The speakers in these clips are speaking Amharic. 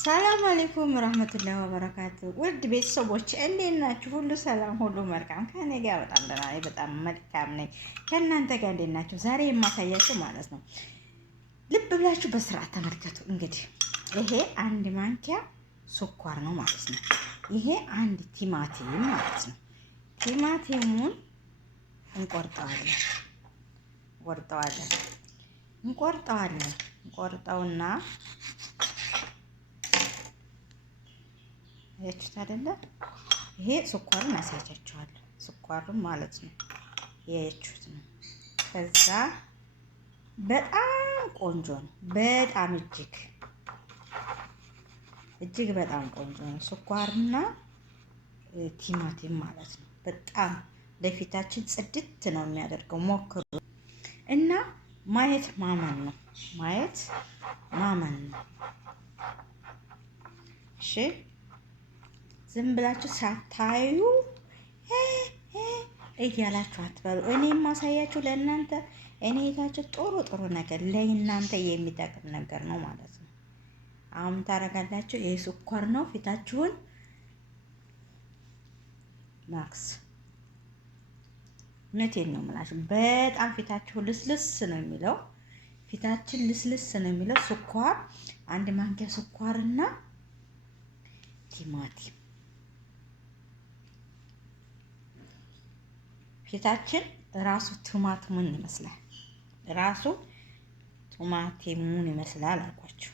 ሰላም አለይኩም ረህመቱላሂ ወበረካቱ። ውድ ቤተሰቦች እንዴት ናችሁ? ሁሉ ሰላም፣ ሁሉ መልካም። ከኔ ጋር በጣም ደህና ነኝ፣ በጣም መልካም ነኝ። ከእናንተ ጋር እንዴት ናችሁ? ዛሬ የማሳያችሁ ማለት ነው፣ ልብ ብላችሁ በስርዓት ተመልከቱ። እንግዲህ ይሄ አንድ ማንኪያ ስኳር ነው ማለት ነው። ይሄ አንድ ቲማቲም ማለት ነው። ቲማቲሙን እንቆርጠውና ያችሁት አይደለ? ይሄ ስኳሩን አሳያችኋለሁ። ስኳሩን ማለት ነው ያያችሁት ነው። ከዛ በጣም ቆንጆ ነው። በጣም እጅግ በጣም ቆንጆ ነው። ስኳርና ቲማቲም ማለት ነው። በጣም ለፊታችን ጽድት ነው የሚያደርገው። ሞክሩ እና ማየት ማመን ነው። እሺ ዝም ብላችሁ ሳታዩ እያላችሁ አትበሉ። እኔ የማሳያችሁ ለእናንተ እኔ የታችሁ ጥሩ ነገር ለእናንተ የሚጠቅም ነገር ነው ማለት ነው። አሁን ታረጋላችሁ። ይሄ ስኳር ነው። ፊታችሁን ማክስ እውነቴን ነው የምላችሁ። በጣም ፊታችሁን ልስልስ ነው የሚለው። ፊታችን ልስልስ ነው የሚለው። ስኳር አንድ ማንኪያ ስኳርና ቲማቲም ፊታችን ራሱ ቲማቲሙን ይመስላል። አልኳችሁ።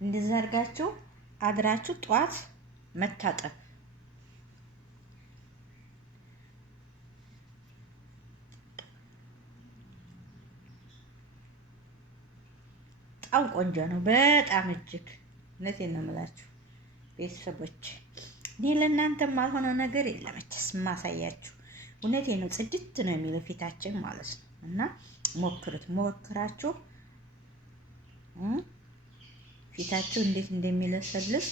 እንደዛ አድርጋችሁ አድራችሁ ጧት መታጠብ። በጣም ቆንጆ ነው። በጣም እጅግ እውነቴን ነው የምላችሁ ቤተሰቦች። እኔ ለእናንተ ማልሆነው ነገር የለም መቼስ የማሳያችሁ። እውነቴን ነው። ጽድት ነው የሚለው ፊታችን ማለት ነው። እና ሞክራችሁ ፊታችሁ እንዴት እንደሚለሰልስ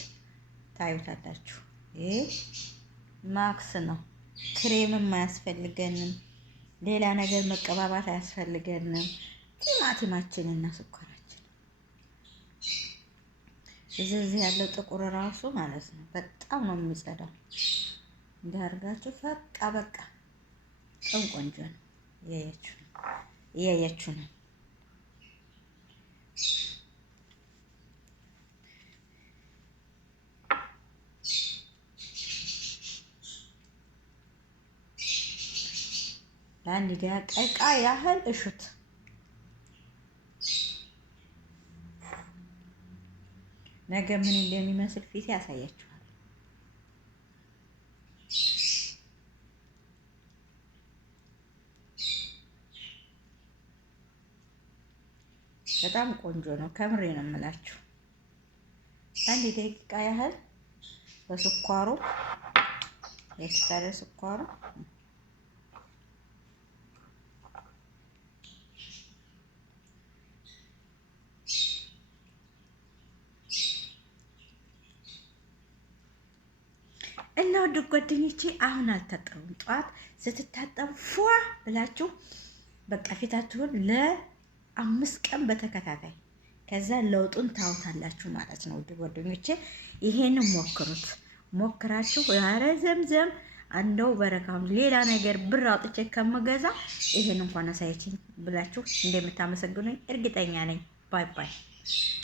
ታዩታላችሁ። ይሄ ማክስ ነው። ክሬምም አያስፈልገንም። ሌላ ነገር መቀባባት አያስፈልገንም። ቲማቲማችንና ስኳራችን እዚህ ያለው ጥቁር ራሱ ማለት ነው በጣም ነው የሚጸዳው። እንዳርጋችሁ በቃ በጣም ቆንጆ ነው። እያያችሁ ነው። ለአንድ ደቂቃ ያህል እሹት። ነገ ምን እንደሚመስል ፊት ያሳያችኋል። በጣም ቆንጆ ነው። ከምሬ ነው የምላችሁ። አንድ ደቂቃ ያህል በስኳሩ የተሰረ ስኳሩ እና ወደ ጓደኞቼ አሁን አልታጠቡም። ጠዋት ስትታጠቡ ፏ ብላችሁ በቃ ፊታችሁን ለ5 ቀን በተከታታይ ከዛ ለውጡን ታውታላችሁ ማለት ነው። ወደ ጓደኞቼ ይሄንን ሞክራችሁ ያረ ዘምዘም አንደው በረካም ሌላ ነገር ብር አውጥቼ ከመገዛ ይሄን እንኳን አሳይችኝ ብላችሁ እንደምታመሰግኑኝ እርግጠኛ ነኝ። ባይ